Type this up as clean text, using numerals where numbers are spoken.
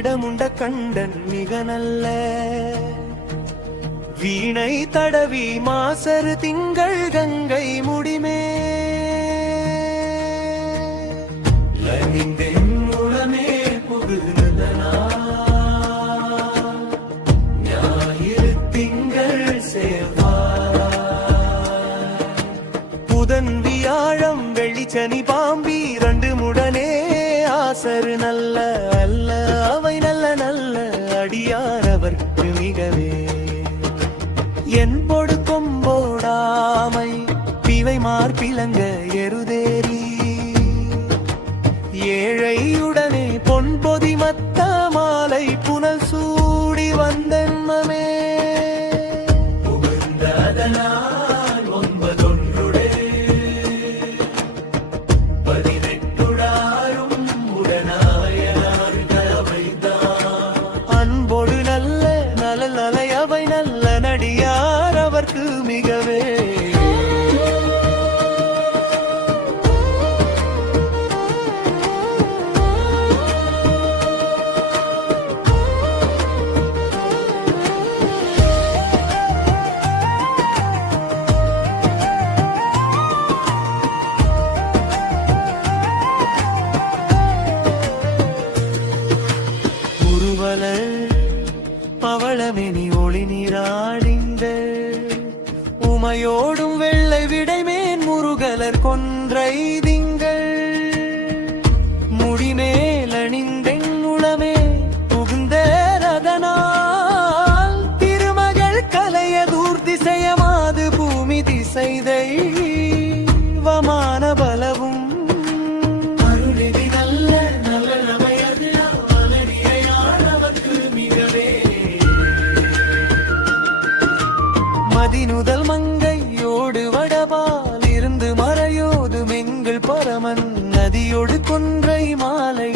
இடமுண்ட கண்டன் மிக நல்ல வீணை தடவி மாசரு திங்கள் கங்கை முடிமே உளமே புகுந்தனா ஞாயிறு திங்கள் சேவாய் புதன் வியாழம் வெள்ளிச்சனி பாம்பி இரண்டு முடனே ஆசரு நல்ல அல்ல அவை நல்ல நல்ல அடியாரவர்க்கு மிகவே என்பொடு கொம்போடாமை பிவை மார்பிலங்க எருதேரி ஏழையுடனே பொன்பொதி மத்த மாலை புனல் சூடி வந்தென்மமே புகுந்ததனால் ஒன்பதொன்றுடே 18 உடனாயனார் கலவைதான் அன்பொடு நல்ல நல நலையவை நல்ல நடியார் அவர்க்கு மிகவே பவளமெனி ஒளி நீராடிந்த உமையோடும் வெள்ளை விடைமேன் முருகலர் கொன்றை திங்கள் முடிமேலணிந்தெங்குளமே புகுந்த ரதனால் திருமகள் கலைய தூர்திசையமாது பூமி திசை தெய்வமான பலவும் மதிநுதல் மங்கையோடு வடபால் இருந்து மறையோது மெங்கள் பரமன் நதியோடு கொன்றை மாலை